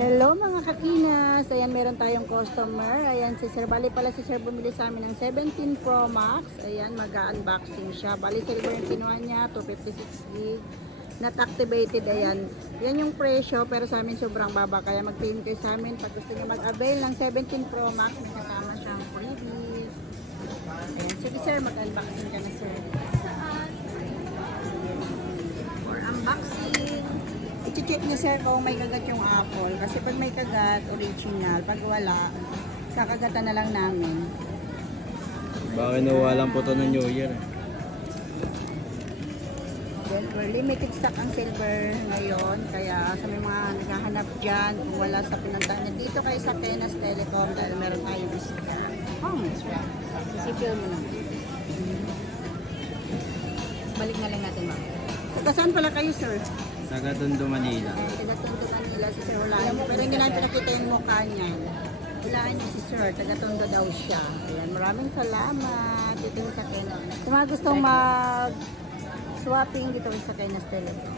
Hello mga kakinas! Ayan, meron tayong customer. Ayan, si Sir. Bali pala si Sir bumili sa amin ng 17 Pro Max. Ayan, mag-unboxing siya. Bali silver yung kinuha niya, 256 gig. Not activated, ayan. Yan yung presyo, pero sa amin sobrang baba. Kaya mag-pin kayo sa amin pag gusto niyo mag-avail ng 17 Pro Max. May kasama siyang freebies. Ayan, sige sir, mag-unboxing ka na sir. For unboxing. I-check niyo sir kung may kagat yung Apple. Kasi pag may kagat, original. Pag wala, kakagatan na lang namin. Baka kinuha lang po ito ng New Year. Silver. Limited stock ang silver ngayon. Kaya sa may mga naghahanap dyan, kung wala sa pinuntahan niya, dito kayo sa Kenas Telecom dahil meron tayong discount. Oh, that's right. Isipil mo naman. Balik na lang natin ma'am. So, saan pala kayo sir? Sa Gatondo, Manila. Taga-Tondo Manila si Sir. Walaan niyo. Pero hindi natin pinakita yung mukha niya. Walaan niyo si Sir. Taga-Tondo daw siya. Ayan. Maraming salamat. Dito sa Kenas. Sa mga gustong mag-swapping dito sa Kenas Telecom.